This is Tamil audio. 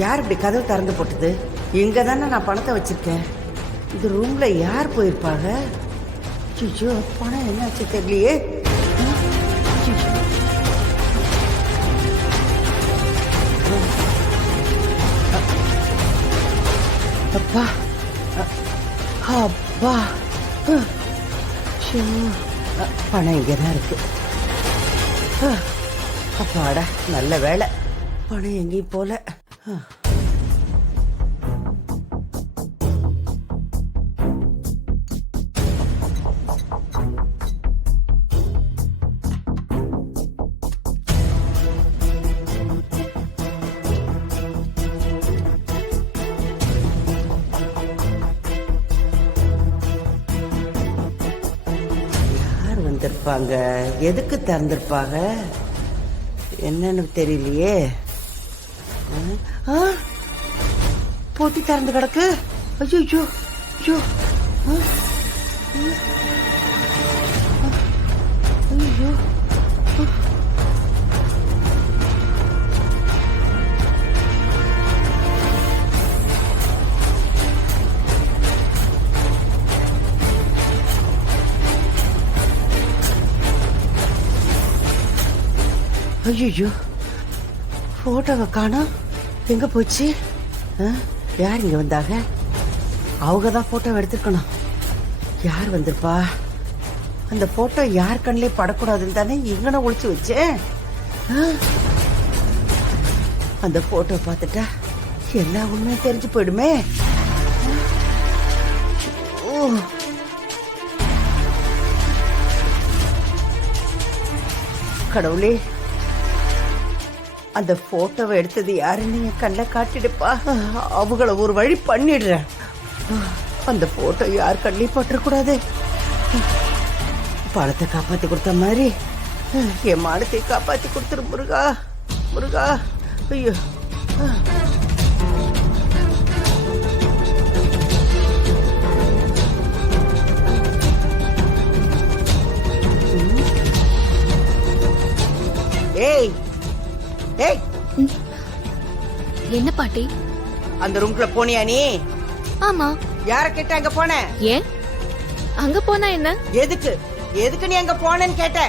யார் இப்படி கதவு திறந்து போட்டது? இங்க தானே நான் பணத்தை வச்சிருக்கேன். இந்த ரூம்ல யார் போயிருப்பாங்க? ஐயோ, பணம் என்னாச்சு தெரியலையே. அப்பா அப்பா, பணம் இங்கதான் இருக்கு. அப்பாடா, நல்ல வேலை, பணம் எங்கேயும் போல. வந்திருப்பாங்க, எதுக்கு திறந்திருப்பாங்க என்னன்னு தெரியலையே. போட்டி திறந்து கிடக்கு. ஐயோ ஐயோ ஐயோ ஐயோ. ஐயோ, போட்டோவை காணோம், எங்க போச்சு? யார் இங்க வந்தாங்க? அவங்க தான் போட்டோவை எடுத்துக்கணும். யார் வந்திருப்பா? அந்த போட்டோ யார் கண்ணிலே படக்கூடாதுன்னு தானே இங்கன ஒளிச்சு வச்சேன். அந்த போட்டோ பார்த்துட்டா எல்லா உண்மையும் தெரிஞ்சு போயிடுமே. கடவுளே, அந்த போட்டோவை எடுத்தது யாருன்னு என் கண்ண காட்டிடுப்பா. அவங்கள ஒரு வழி பண்ணிடுறேன். அந்த போட்டோ யார் கண்ணிலையும் பற்றக்கூடாது. பணத்தை காப்பாத்தி கொடுத்த மாதிரி என் மானத்தை காப்பாத்தி கொடுத்துரு முருகா, முருகா. ஐயோ, ஏய் ஏய், என்ன பாட்டி? அந்த ரூம்குள்ள போனியா நீ? ஆமா. யார கேட்ட அங்க போன? ஏன் அங்க போனா என்ன? எதுக்கு எதுக்கு நீ அங்க போனேன்னு கேட்ட?